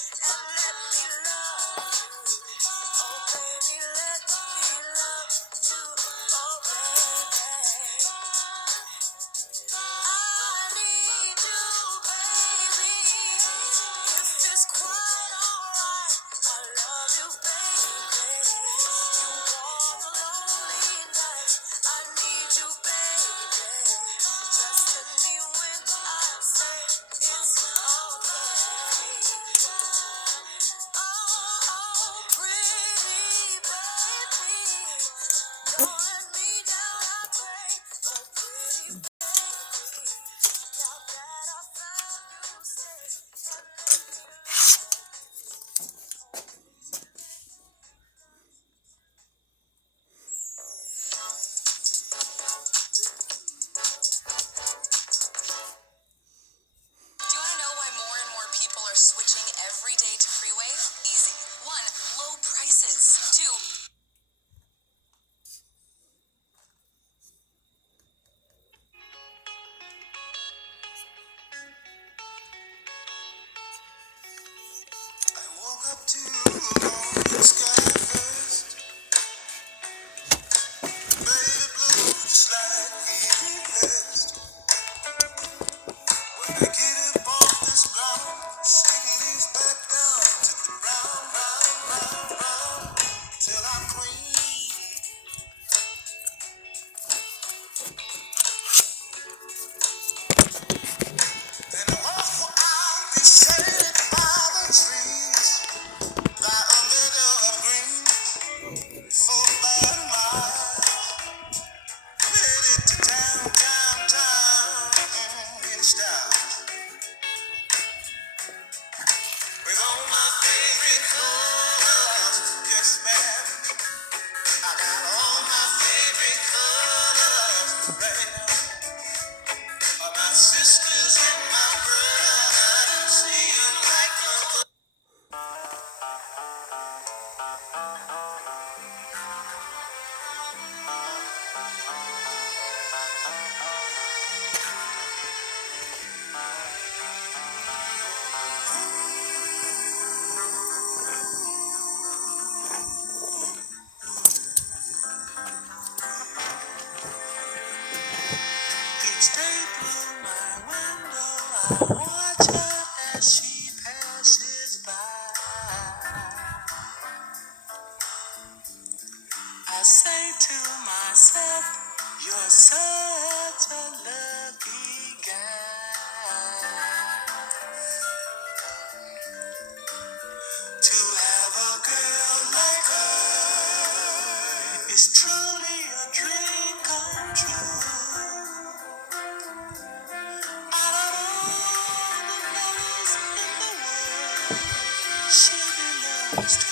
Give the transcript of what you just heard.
and let me love you. Oh baby, let me love you. Oh baby, I need you, baby. If it's quite alright, I love you, baby. You walk the lonely night. I need you, baby. Just let me when I say it's okay. Oh, pretty baby, don't let me down, I pray. Oh, pretty baby, now that I found you, stay and let me Do you want to know why more and more people are switching every day to Freeway? Easy. 1, low prices. 2, I woke up to a morning sky first. Baby blue, just like we rehearsed. When I get up off this ground, shaking these back down to the brown, brown, brown, brown, till I'm clean. Then I walk for hours, shaded by the trees, by a meadow of green, for about a mile. Headed to town, town, town, in style. With all my favorite colors, yes ma'am. I got all my favorite colors right now. All my sisters and my brothers, see 'em like no. Each day through my window, I watch her as she passes by. I say to myself, you're such a lucky guy to have a girl like her. Is truly a dream come true. Out of all the lovers in the world, she belongs to